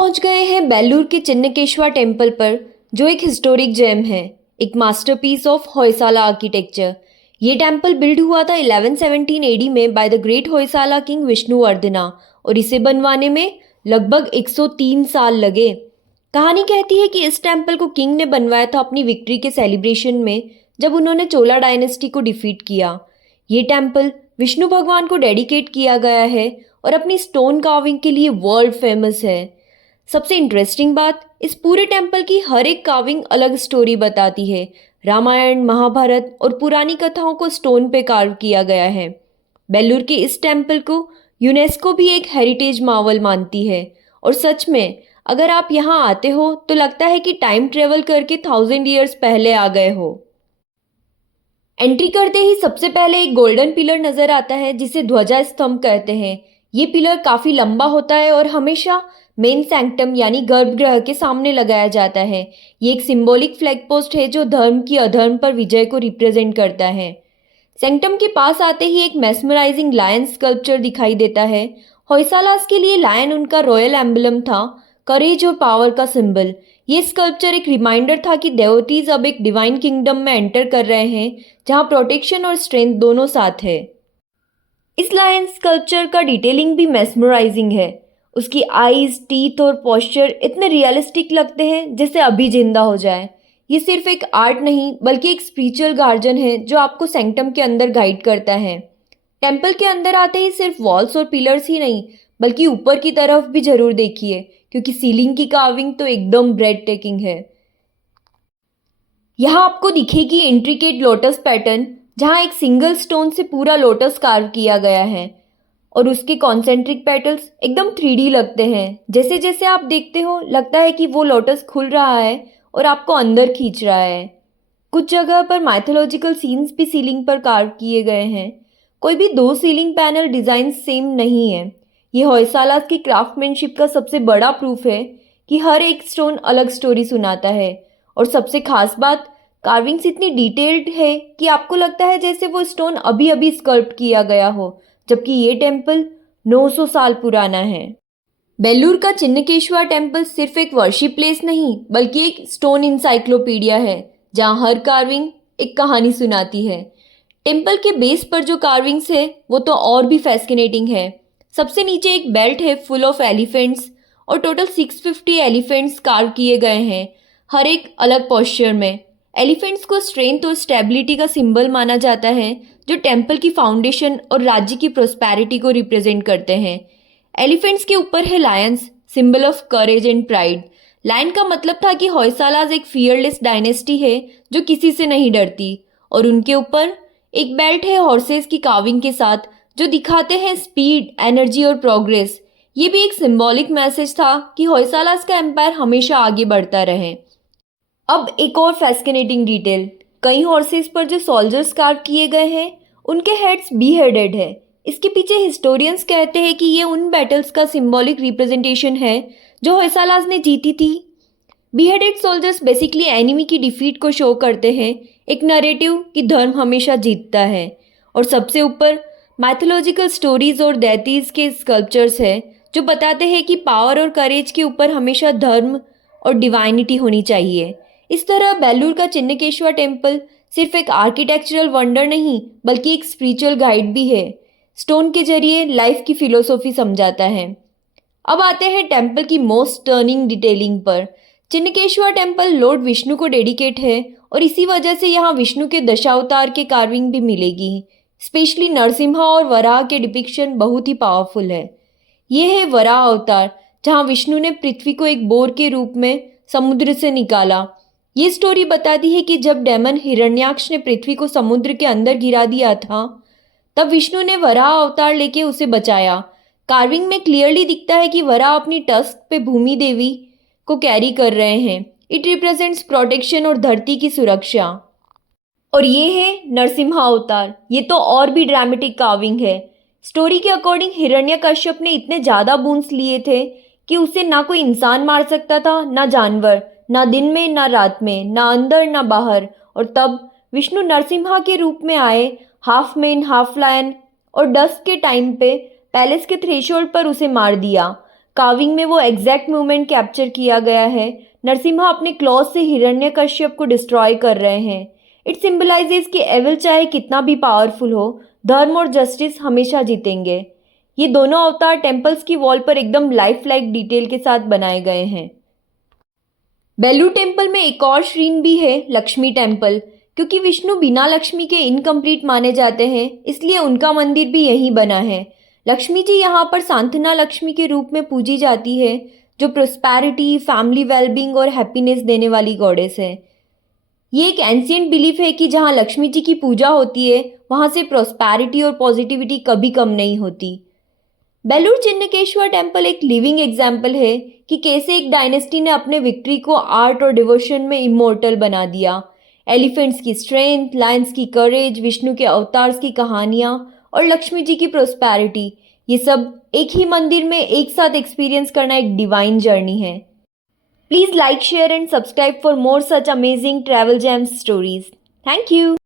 पहुंच गए हैं बेल्लूर के चिन्नकेश्वर टेम्पल पर, जो एक हिस्टोरिक जेम है, एक मास्टरपीस ऑफ होयसाला आर्किटेक्चर। ये टेम्पल बिल्ड हुआ था 1117 एडी में by the great Hoysala king Vishnuvardhana और इसे बनवाने में लगभग 103 साल लगे। कहानी कहती है कि इस टेम्पल को किंग ने बनवाया था अपनी विक्ट्री के सेलिब्रेशन में, जब उन्होंने चोला डायनेस्टी को डिफीट किया। ये टेम्पल विष्णु भगवान को डेडिकेट किया गया है और अपनी स्टोन कार्विंग के लिए वर्ल्ड फेमस है। सबसे इंटरेस्टिंग बात, इस पूरे टेम्पल की हर एक कार्विंग अलग स्टोरी बताती है। रामायण, महाभारत और पुरानी कथाओं को स्टोन पे कार्व किया गया है। बेल्लूर के इस टेम्पल को यूनेस्को भी एक हेरिटेज मार्वल मानती है और सच में अगर आप यहाँ आते हो तो लगता है कि टाइम ट्रेवल करके 1000 ईयर्स पहले आ गए हो। एंट्री करते ही सबसे पहले एक गोल्डन पिलर नजर आता है जिसे ध्वजा स्तंभ कहते हैं। ये पिलर काफी लंबा होता है और हमेशा मेन सैंक्टम यानी गर्भगृह के सामने लगाया जाता है। ये एक सिंबॉलिक फ्लैग पोस्ट है जो धर्म की अधर्म पर विजय को रिप्रेजेंट करता है। सैंक्टम के पास आते ही एक मेस्मराइजिंग लायन स्कल्पचर दिखाई देता है। होयसालास के लिए लायन उनका रॉयल एम्बलम था, करेज और पावर का सिंबल। ये स्कल्पचर एक रिमाइंडर था कि देवतीज अब एक डिवाइन किंगडम में एंटर कर रहे हैं जहां प्रोटेक्शन और स्ट्रेंथ दोनों साथ है। इस लायन स्कल्पचर का डिटेलिंग भी मेस्मराइजिंग है। उसकी आईज, टीथ और पोस्चर इतने रियलिस्टिक लगते हैं जैसे अभी जिंदा हो जाए। ये सिर्फ एक आर्ट नहीं बल्कि एक स्पिरिचुअल गार्जियन है जो आपको सैंक्टम के अंदर गाइड करता है। टेम्पल के अंदर आते ही सिर्फ वॉल्स और पिलर्स ही नहीं बल्कि ऊपर की तरफ भी जरूर देखिए, क्योंकि सीलिंग की कार्विंग तो एकदम ब्रेड टेकिंग है। यहाँ आपको दिखेगी इंट्रिकेट लोटस पैटर्न, जहाँ एक सिंगल स्टोन से पूरा लोटस कार्व किया गया है और उसके कॉन्सेंट्रिक पेटल्स एकदम 3D लगते हैं। जैसे जैसे आप देखते हो लगता है कि वो लोटस खुल रहा है और आपको अंदर खींच रहा है। कुछ जगह पर माइथोलॉजिकल सीन्स भी सीलिंग पर कार्व किए गए हैं। कोई भी दो सीलिंग पैनल डिज़ाइन सेम नहीं है। ये होयसालास की क्राफ्टमैनशिप का सबसे बड़ा प्रूफ है कि हर एक स्टोन अलग स्टोरी सुनाता है। और सबसे खास बात, कार्विंग्स इतनी डिटेल्ड है कि आपको लगता है जैसे वो स्टोन अभी अभी स्कल्प्ट किया गया हो, जबकि ये टेम्पल 900 साल पुराना है। बेल्लूर का चिन्नकेश्वर टेम्पल सिर्फ एक वर्शिप प्लेस नहीं बल्कि एक स्टोन इंसाइक्लोपीडिया है, जहाँ हर कार्विंग एक कहानी सुनाती है। टेम्पल के बेस पर जो कार्विंग्स है वो तो और भी फैसिनेटिंग है। सबसे नीचे एक बेल्ट है फुल ऑफ एलिफेंट्स और टोटल 650 एलिफेंट्स कार्व किए गए हैं, हर एक अलग पोस्चर में। एलिफेंट्स को स्ट्रेंथ और स्टेबिलिटी का सिंबल माना जाता है, जो टेम्पल की फाउंडेशन और राज्य की प्रोस्पेरिटी को रिप्रेजेंट करते हैं। एलिफेंट्स के ऊपर है lions, symbol of courage and pride. Lion का मतलब था कि होयसालास एक फियरलेस डायनेस्टी है जो किसी से नहीं डरती। और उनके ऊपर एक बेल्ट है हॉर्सेस की कार्विंग के साथ, जो दिखाते हैं स्पीड, एनर्जी और प्रोग्रेस। ये भी एक सिंबॉलिक मैसेज था कि होयसालास का एम्पायर हमेशा आगे बढ़ता रहे। अब एक और फैसिनेटिंग डिटेल, कई हॉर्सेस पर जो सोल्जर्स कार्व किए गए हैं उनके हेड्स बी हेडेड है। इसके पीछे हिस्टोरियंस कहते हैं कि ये उन बैटल्स का सिंबॉलिक रिप्रेजेंटेशन है जो होयसालास ने जीती थी। Be headed soldiers basically enemy की डिफीट को शो करते हैं, एक नैरेटिव कि धर्म हमेशा जीतता है। और सबसे ऊपर मैथोलॉजिकल स्टोरीज और दैतीज के स्कल्पचर्स है जो बताते हैं कि पावर और करेज के ऊपर हमेशा धर्म और डिवाइनिटी होनी चाहिए। इस तरह बेल्लूर का चिन्नकेश्वर टेम्पल सिर्फ एक आर्किटेक्चरल वंडर नहीं बल्कि एक स्पिरिचुअल गाइड भी है। स्टोन के जरिए लाइफ की फिलोसॉफी समझाता है। अब आते हैं टेम्पल की मोस्ट टर्निंग डिटेलिंग पर। चिन्नकेश्वर टेम्पल लॉर्ड विष्णु को डेडिकेट है और इसी वजह से यहाँ विष्णु के दशावतार के कार्विंग भी मिलेगी। स्पेशली नरसिम्हा और वराह के डिपिक्शन बहुत ही पावरफुल है। ये है वराह अवतार, जहाँ विष्णु ने पृथ्वी को एक बोर के रूप में समुद्र से निकाला। ये स्टोरी बताती है कि जब डेमन हिरण्याक्ष ने पृथ्वी को समुद्र के अंदर गिरा दिया था, तब विष्णु ने वराह अवतार लेके उसे बचाया। कार्विंग में क्लियरली दिखता है कि वराह अपनी टस्क पे भूमि देवी को कैरी कर रहे हैं। इट रिप्रेजेंट्स प्रोटेक्शन और धरती की सुरक्षा। और ये है नरसिम्हा अवतार, ये तो और भी ड्रामेटिक कार्विंग है। स्टोरी के अकॉर्डिंग हिरण्यकश्यप ने इतने ज़्यादा बूंस लिए थे कि उसे ना कोई इंसान मार सकता था, ना जानवर, ना दिन में ना रात में, ना अंदर ना बाहर। और तब विष्णु नरसिम्हा के रूप में आए, हाफ मैन हाफ लायन, और डस्क के टाइम पे पैलेस के थ्रेशोल्ड पर उसे मार दिया। कार्विंग में वो एग्जैक्ट मूवमेंट कैप्चर किया गया है। नरसिम्हा अपने क्लॉज से हिरण्यकश्यप को डिस्ट्रॉय कर रहे हैं। इट सिंबलाइजेज कि एविल चाहे कितना भी पावरफुल हो, धर्म और जस्टिस हमेशा जीतेंगे। ये दोनों अवतार टेम्पल्स की वॉल पर एकदम लाइफ लाइक डिटेल के साथ बनाए गए हैं। बेलूर टेम्पल में एक और श्रीन भी है, लक्ष्मी टेम्पल। क्योंकि विष्णु बिना लक्ष्मी के इनकम्प्लीट माने जाते हैं, इसलिए उनका मंदिर भी यहीं बना है। लक्ष्मी जी यहाँ पर सांत्वना लक्ष्मी के रूप में पूजी जाती है, जो प्रोस्पैरिटी, फैमिली वेलबींग और हैप्पीनेस देने वाली गॉडेस है। ये एक एंशिएंट बिलीफ है कि जहाँ लक्ष्मी जी की पूजा होती है, वहाँ से प्रोस्पैरिटी और पॉजिटिविटी कभी कम नहीं होती। बेलूर चिन्नकेश्वर टेम्पल एक लिविंग एग्जाम्पल है कि कैसे एक डायनेस्टी ने अपने विक्ट्री को आर्ट और डिवोशन में इमोर्टल बना दिया। एलिफेंट्स की स्ट्रेंथ, लायंस की करेज, विष्णु के अवतार्स की कहानियाँ और लक्ष्मी जी की प्रोस्पैरिटी, ये सब एक ही मंदिर में एक साथ एक्सपीरियंस करना एक डिवाइन जर्नी है। Please like, share and subscribe for more such amazing travel James stories. Thank you.